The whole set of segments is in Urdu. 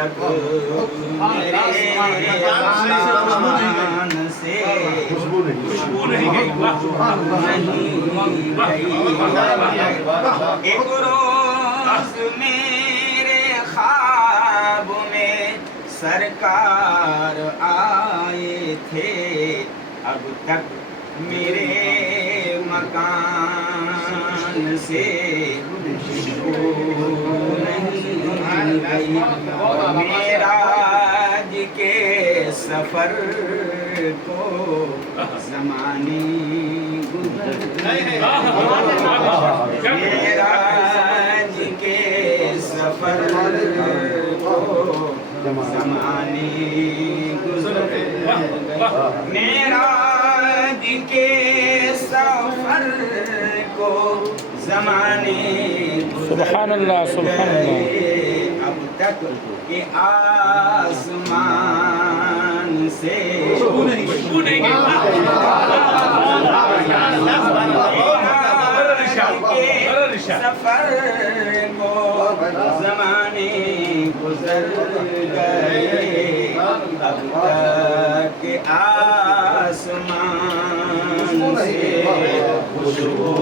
تک میرے آسمان سے خوشبو نہیں گئی، ایک روز میرے خواب میں سرکار آئے تھے، اب تک میرے مکان سے خوشبو نہیں گئی، معراج کے سفر کو زمانے گزر گئے، معراج کے سفر کو زمانے گزر گئے، معراج کے سفر کو زمانے سبحان اللہ سبحان اللہ۔ اب تک کہ آسمان سے سفر کو زمانے گزر گئے، اب تک کہ آسمان سے خوشبو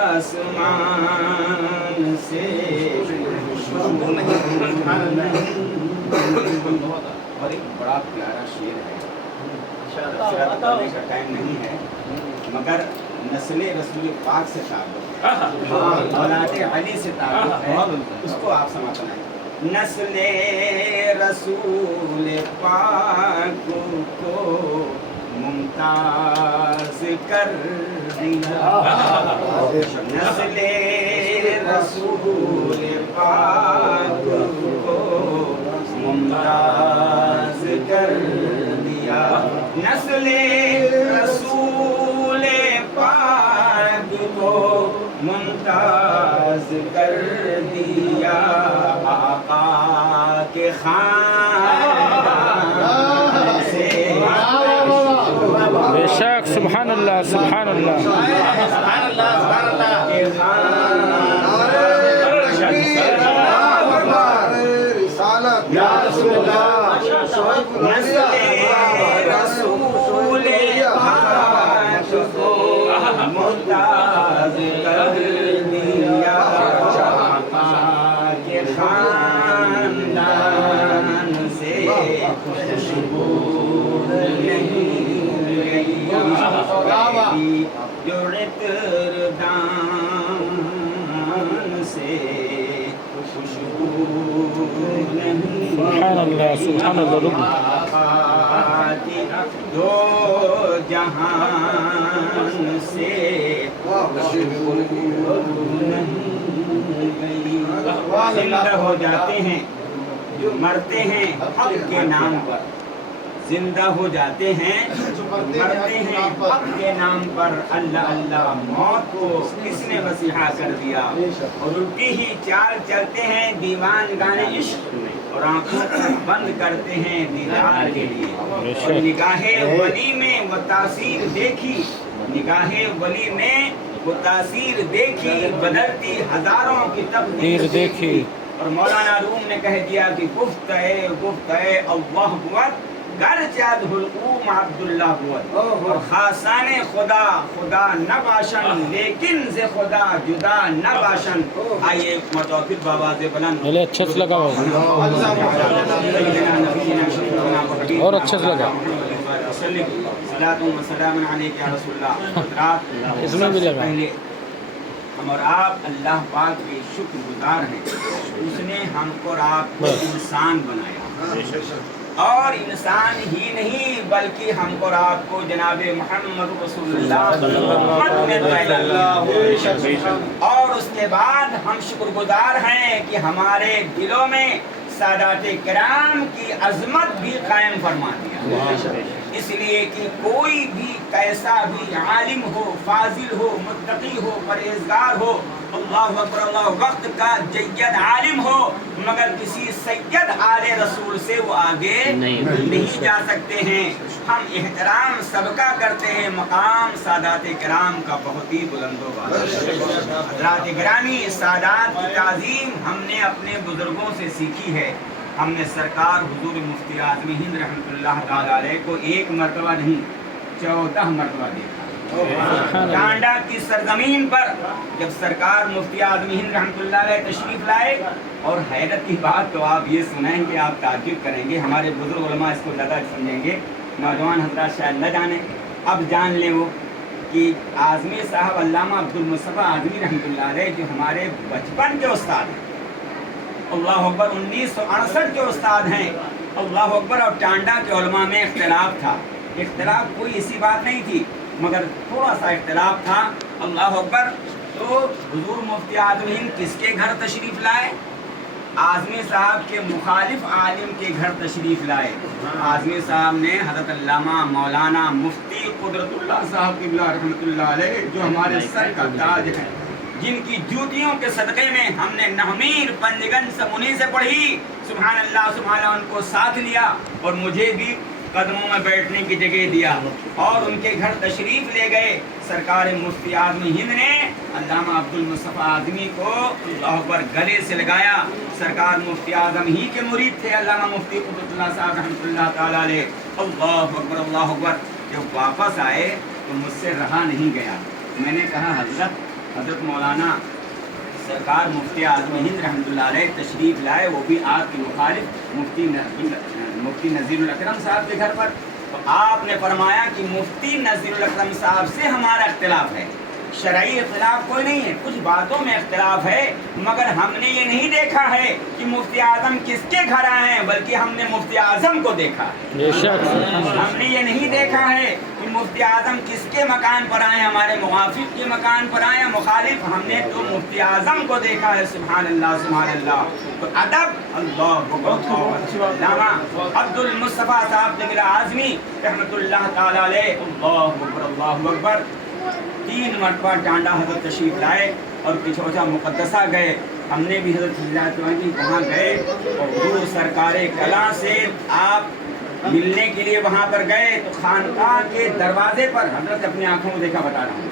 آسمان سے اور ایک بڑا پیارا شعر ہے، سیرت پڑھنے کا ٹائم نہیں ہے مگر نسل رسول پاک سے تعلق ہے، اولاد علی سے تعلق ہے، اس کو آپ سماعت سنائیں۔ نسل رسول پاک کو ممتاز کر دیا، نسل رسول پاک کو ممتاز کر دیا، نسل رسول پاک کو ممتاز کر دیا، آقا کے خاندان سے بے شک سبحان اللہ سبحان اللہ۔ یا رسول اللہ نسل رسول پاک کو ممتاز کر دیا، آقا کے خاندان سے خوشبو نہیں گئی، جو عطر دان سے خوشبو نہیں، سبحان اللہ سبحان اللہ۔ دو جہان سے خوشبو نہیں گئی، زندہ ہو جاتے ہیں جو مرتے ہیں حق کے نام پر، زندہ ہو جاتے ہیں مرتے ہیں حق کے نام پر، اللہ اللہ موت کو کس نے مسیحا کر دیا، اور الٹی ہی چال چلتے ہیں دیوان گانے عشق میں، اور آنکھوں کو بند کرتے ہیں دیدار کے لیے، اور نگاہ ولی میں وہ تاثیر دیکھی، نگاہ ولی میں وہ تاثیر دیکھی، بدلتی ہزاروں کی تقدیر دیکھی، اور مولانا روم نے کہہ دیا کہ گفت ہے اللہ بود گر چاد حلقوم عبداللہ بود، اور خاصان خدا خدا نہ باشن لیکن ز خدا جدا نہ باشن۔ آئیے ایک مرتبہ پھر بآواز بلند پہلے اچھے سے لگا ہوا اور اچھے سے لگا، صلاۃ و سلام علیک یا رسول اللہ۔ اس میں بھی لگا۔ پہلے ہم اور آپ اللہ پاک کے شکر گزار ہیں، اس نے ہم کو آپ کو انسان بنایا، اور انسان ہی نہیں بلکہ ہم کو آپ کو جناب محمد رسول اللہ اور اس کے بعد ہم شکر گزار ہیں کہ ہمارے دلوں میں سادات کرام کی عظمت بھی قائم فرما دیا، اس لیے کہ کوئی بھی کیسا بھی عالم ہو، فاضل ہو، متقی ہو، پرہیزگار ہو، اللہ اکبر اللہ، وقت کا جید عالم ہو، مگر کسی سید آل رسول سے وہ آگے نہیں جا سکتے ہیں۔ ہم احترام سب کا کرتے ہیں، مقام سادات کرام کا بہت ہی بلند و بالا۔ حضرات گرامی، سادات کی تعظیم ہم نے اپنے بزرگوں سے سیکھی ہے۔ ہم نے سرکار حضور مفتی اعظم ہند رحمۃ اللہ تعالی علیہ کو ایک مرتبہ نہیں 14 مرتبہ دیکھا۔ ٹانڈا کی سرزمین پر جب سرکار مفتی اعظم ہند رحمۃ اللہ علیہ تشریف لائے، اور حیرت کی بات تو آپ یہ سنیں گے، آپ تعجب کریں گے، ہمارے بزرگ علماء اس کو زیادہ سمجھیں گے، نوجوان حضرات شاید نہ جانیں، اب جان لیں وہ کہ اعظمی صاحب علامہ عبدالمصطفیٰ اعظمی رحمۃ اللہ علیہ جو ہمارے بچپن کے استاد ہیں، اللہ اکبر 1968 کے استاد ہیں، اللہ اکبر، اور ٹانڈا کے علماء میں اختلاف تھا، اختلاف کوئی ایسی بات نہیں تھی مگر تھوڑا سا اختلاف تھا، اللہ اکبر۔ تو حضور مفتی اعظم ہند کس کے گھر تشریف لائے؟ اعظمی صاحب کے مخالف عالم کے گھر تشریف لائے۔ اعظمی صاحب نے حضرت علامہ مولانا مفتی قدرت اللہ صاحب قبلہ رحمۃ اللہ علیہ جو ہمارے سر کا تاج ہے، جن کی جوتیوں کے صدقے میں ہم نے نحمیر پنجگن سے منی سے پڑھی، سبحان اللہ سبحان اللہ، ان کو ساتھ لیا اور مجھے بھی قدموں میں بیٹھنے کی جگہ دیا، اور ان کے گھر تشریف لے گئے۔ سرکار مفتی اعظم ہند نے علامہ عبدالمصطفیٰ اعظمی کو اللہ اکبر گلے سے لگایا۔ سرکار مفتی اعظم ہی کے مرید تھے علامہ مفتی قدرت اللہ صاحب رحمۃ اللہ تعالیٰ علیہ، اللہ اکبر اللہ اکبر۔ جب واپس آئے تو مجھ سے رہا نہیں گیا، میں نے کہا حضرت مولانا سرکار مفتی اعظم ہند رحمۃ اللہ علیہ تشریف لائے، وہ بھی آپ کے مخالف مفتی نذیر الاکرم صاحب کے گھر پر، تو آپ نے فرمایا کہ مفتی نذیر الاکرم صاحب سے ہمارا اختلاف ہے، شرعی اختلاف کوئی نہیں ہے، کچھ باتوں میں اختلاف ہے، مگر ہم نے یہ نہیں دیکھا ہے کہ مفتی اعظم کس کے گھر آئے ہیں، بلکہ ہم نے مفتی اعظم کو دیکھا ہے۔ ہم نے یہ نہیں دیکھا ہے کہ مفتی اعظم کس کے مکان پر آئے، ہمارے موافق کے مکان پر آئے مخالف، ہم نے تو مفتی اعظم کو دیکھا ہے، سبحان اللہ سبحان اللہ۔ تو ادب، اللہ علامہ عبدالمصطفیٰ صاحب قبلہ اعظمی رحمۃ اللہ تعالی علیہ، اللہ اکبر اللہ اکبر، 3 مرتبہ ٹانڈا حضرت تشریف لائے اور پچھوچا مقدسہ گئے۔ ہم نے بھی حضرت وہاں گئے اور حضور سرکار کلاں سے آپ ملنے کے لیے وہاں پر گئے، تو خانقاہ کے دروازے پر، حضرت اپنی آنکھوں کو دیکھا بتا رہا ہوں،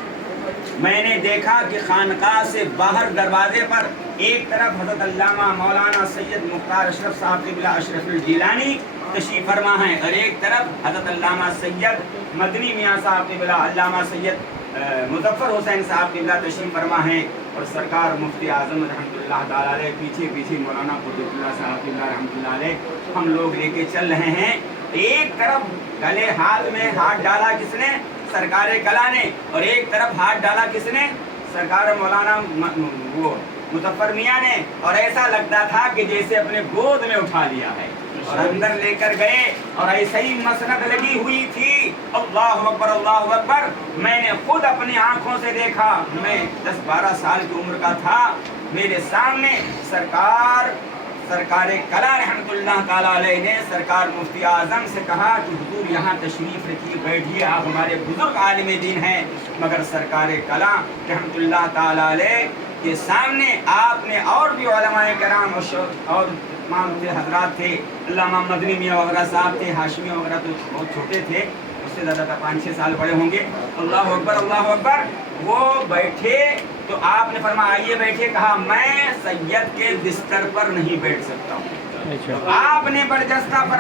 میں نے دیکھا کہ خانقاہ سے باہر دروازے پر ایک طرف حضرت علامہ مولانا سید مختار اشرف صاحب قبلہ اشرف الجیلانی تشریف فرما ہے، اور ایک طرف حضرت علامہ سید مدنی میاں صاحب قبلہ، علامہ سید مظفر حسین صاحب قبلہ تشریف فرما ہے، اور سرکار مفتی اعظم رحمۃ اللہ تعالی علیہ پیچھے پیچھے مولانا قدرت اللہ صاحب قبلہ رحمۃ اللہ علیہ ہم لوگ لے کے چل رہے ہیں۔ ایک طرف گلے ہاتھ میں ہاتھ ڈالا کس نے؟ سرکار کلا نے، اور ایک طرف ہاتھ ڈالا کس نے؟ سرکار مولانا وہ مظفر میاں نے، اور ایسا لگتا تھا کہ جیسے اپنے گود میں اٹھا لیا ہے، اور اندر لے کر گئے، اور ایسے ہی مسند لگی ہوئی تھی، اللہ اکبر اللہ اکبر، میں نے خود اپنی آنکھوں سے دیکھا، میں 10-12 سال کی عمر کا تھا، میرے سامنے سرکار کلا رحمۃ اللہ تعالیٰ علیہ نے سرکار مفتی اعظم سے کہا کہ حضور یہاں تشریف رکھیے، بیٹھیے، آپ ہمارے بزرگ عالم دین ہیں، مگر سرکار کلا رحمۃ اللہ تعالیٰ علیہ کے سامنے آپ نے اور بھی علماء کرام اور تمام حضرات تھے، علامہ مدنی میاں وغیرہ صاحب تھے، ہاشمی وغیرہ تو بہت چھوٹے تھے، اس سے زیادہ 5-6 سال بڑے ہوں گے، اللہ اکبر اللہ اکبر، وہ بیٹھے تو آپ نے فرمایا آئیے بیٹھے، کہا میں سید کے بستر پر نہیں بیٹھ سکتا ہوں، آپ نے برجستہ فرمایا